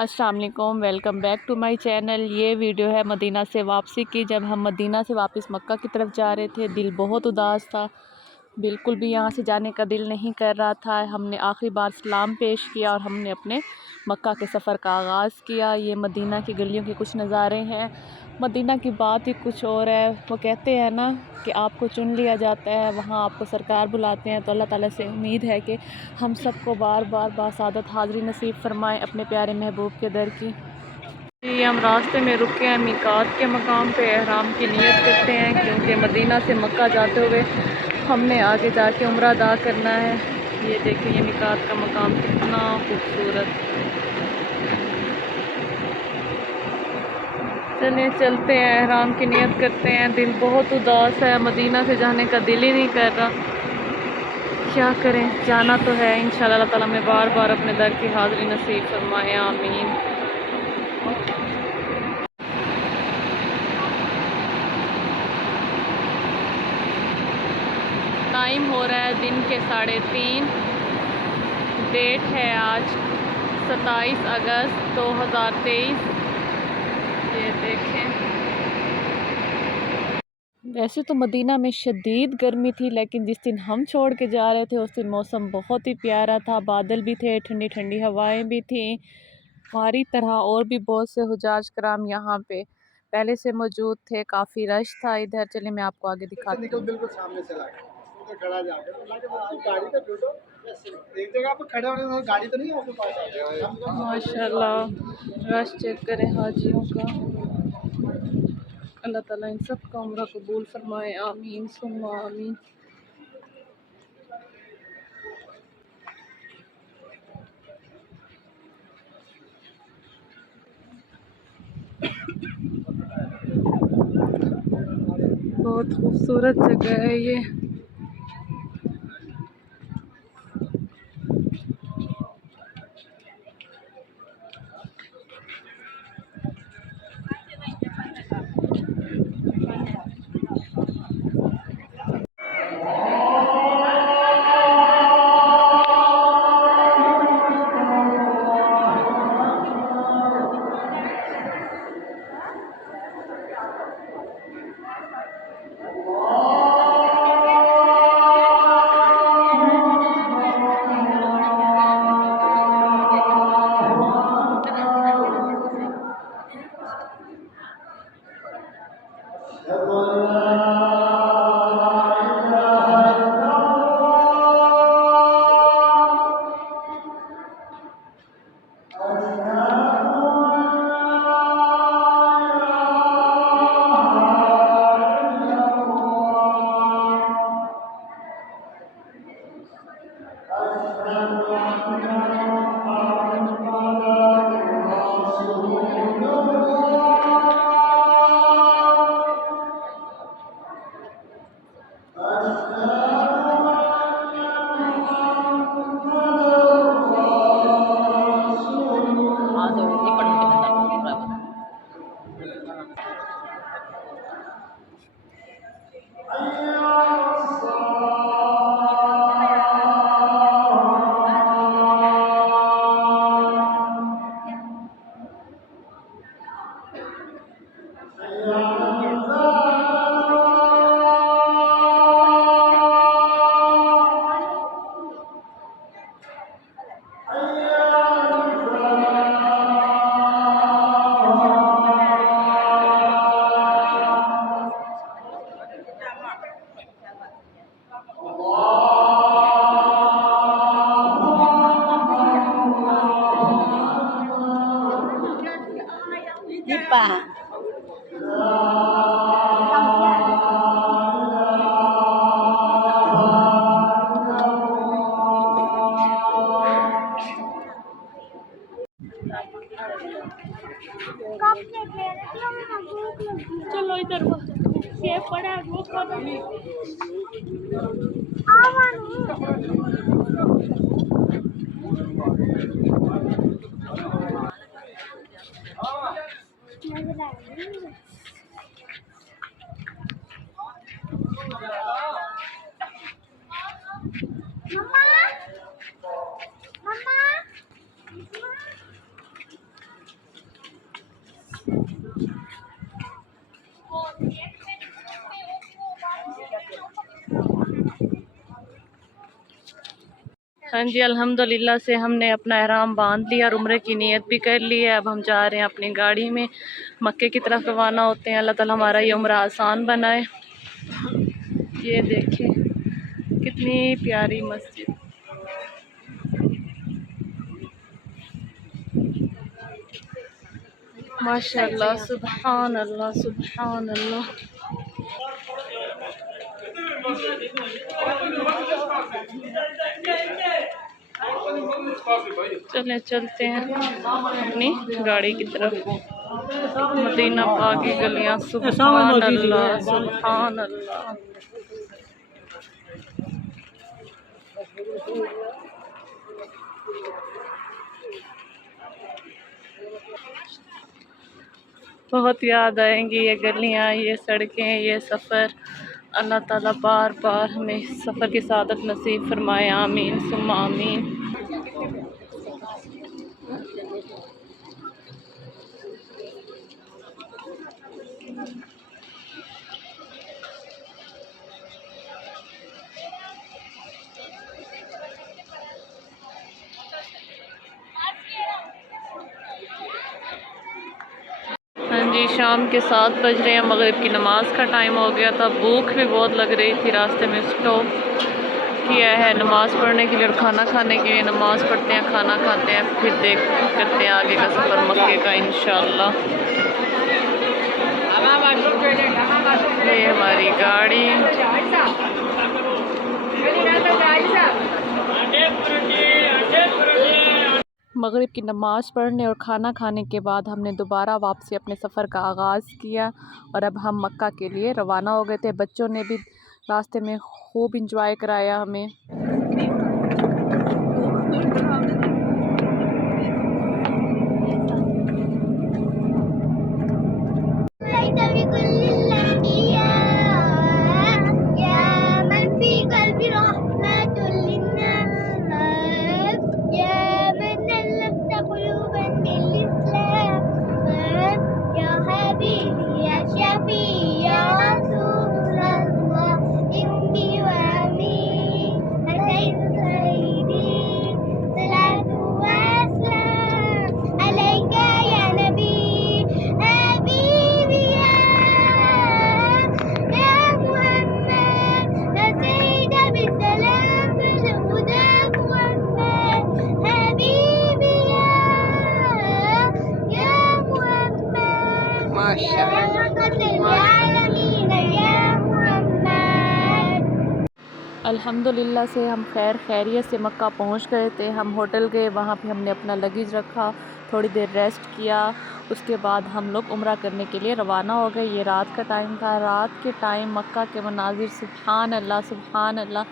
अस्सलाम वालेकुम, welcome back to my channel. ये वीडियो है मदीना से वापसी की। जब हम मदीना से वापस मक्का की तरफ जा रहे थे, दिल बहुत उदास था, बिल्कुल भी यहाँ से जाने का दिल नहीं कर रहा था। हमने आखिरी बार सलाम पेश किया और हमने अपने मक्का के सफ़र का आगाज़ किया। ये मदीना की गलियों के कुछ नज़ारे हैं। मदीना की बात ही कुछ और है। वो कहते हैं ना कि आपको चुन लिया जाता है, वहाँ आपको सरकार बुलाते हैं। तो अल्लाह ताला से उम्मीद है कि हम सबको बार बार बासादत हाज़िरी नसीब फ़रमाएँ अपने प्यारे महबूब के दर की। ये हम रास्ते में रुके हैं, मीकात के मकाम पे एहराम की नियत करते हैं, क्योंकि मदीना से मक्का जाते हुए हमने आगे जाके उम्रा अदा करना है। ये देखिए, ये मीकात का मकाम कितना खूबसूरत। चलिए चलते हैं, एहराम की नियत करते हैं। दिल बहुत उदास है, मदीना से जाने का दिल ही नहीं कर रहा। क्या करें, जाना तो है। इंशाअल्लाह अल्लाह ताला में बार बार अपने दर की हाज़िरी नसीब फरमाए, आमीन। टाइम हो रहा है दिन के 3:30। डेट है आज 27 अगस्त 2023। ये देखें, वैसे तो मदीना में शदीद गर्मी थी, लेकिन जिस दिन हम छोड़ के जा रहे थे उस दिन मौसम बहुत ही प्यारा था। बादल भी थे, ठंडी ठंडी हवाएं भी थी। हमारी तरह और भी बहुत से हुजाज कराम यहाँ पे पहले से मौजूद थे। काफ़ी रश था इधर। चलिए मैं आपको आगे दिखाती हूँ। बिल्कुल सामने से लाके खड़ा जाके गाड़ी का फोटो एक जगह पे खड़े होने में गाड़ी तो नहीं आपके पास। माशाल्लाह, रश चेक करें हाजियों का। अल्लाह ताला इन सब का उम्रा कबूल फरमाए, आमीन सुम्मा आमीन। बहुत खूबसूरत जगह है ये। चलो इधर ये पड़ा वो हाँ जी, अल्हम्दुलिल्लाह से हमने अपना एहराम बांध लिया और उम्रे की नियत भी कर ली है। अब हम जा रहे हैं अपनी गाड़ी में, मक्के की तरफ रवाना होते हैं। अल्लाह ताला हमारा ये उम्रा आसान बनाए। ये देखें कितनी प्यारी मस्जिद, माशाअल्लाह, सुभान अल्लाह, सुभान अल्लाह। चले चलते हैं अपनी गाड़ी की तरफ। मदीना पाक की गलियां, सुभान अल्लाह, सुभान अल्लाह। बहुत याद आएंगी ये गलियां, ये सड़कें, ये सफ़र। अल्लाह ताला बार बार हमें सफ़र की सादत नसीब फरमाए, आमीन सुम्मा आमीन। हाँ जी, शाम के 7 बज रहे हैं, मगरिब की नमाज़ का टाइम हो गया था। भूख भी बहुत लग रही थी। रास्ते में स्टॉप किया है नमाज़ पढ़ने के लिए और खाना खाने के लिए। नमाज़ पढ़ते हैं, खाना खाते हैं, फिर करते हैं आगे का सफ़र मक्के का इंशाअल्लाह। ये हमारी गाड़ी। मगरिब की नमाज़ पढ़ने और खाना खाने के बाद हमने दोबारा वापसी अपने सफ़र का आगाज़ किया और अब हम मक्का के लिए रवाना हो गए थे। बच्चों ने भी रास्ते में खूब इंजॉय कराया हमें। अल्हम्दुलिल्लाह से हम खैरियत से मक्का पहुंच गए थे। हम होटल गए, वहाँ पे हमने अपना लगेज रखा, थोड़ी देर रेस्ट किया। उसके बाद हम लोग उम्रा करने के लिए रवाना हो गए। ये रात का टाइम था। रात के टाइम मक्का के मनाजिर, सुभान अल्लाह, सुभान अल्लाह।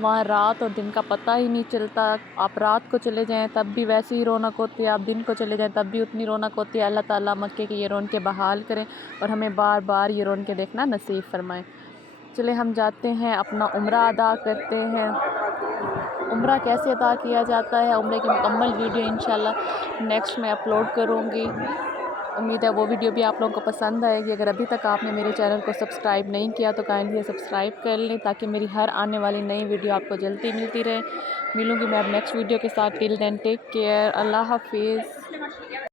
वहाँ रात और दिन का पता ही नहीं चलता। आप रात को चले जाएँ तब भी वैसी ही रौनक होती है, आप दिन को चले जाएँ तब भी उतनी रौनक होती है। अल्लाह ताला मक्के की ये रौनकें बहाल करें और हमें बार बार ये रौनकें देखना नसीब फरमाएँ। चले हम जाते हैं, अपना उम्रा अदा करते हैं। उम्रा कैसे अदा किया जाता है, उम्रे की मुकम्मल वीडियो इंशाल्लाह नेक्स्ट में अपलोड करूँगी। उम्मीद है वो वीडियो भी आप लोगों को पसंद आएगी। अगर अभी तक आपने मेरे चैनल को सब्सक्राइब नहीं किया तो काइंडली सब्सक्राइब कर लें, ताकि मेरी हर आने वाली नई वीडियो आपको जल्दी मिलती रहे। मिलूँगी मैं अब नेक्स्ट वीडियो के साथ। टिल देन टेक केयर, अल्लाह हाफिज़।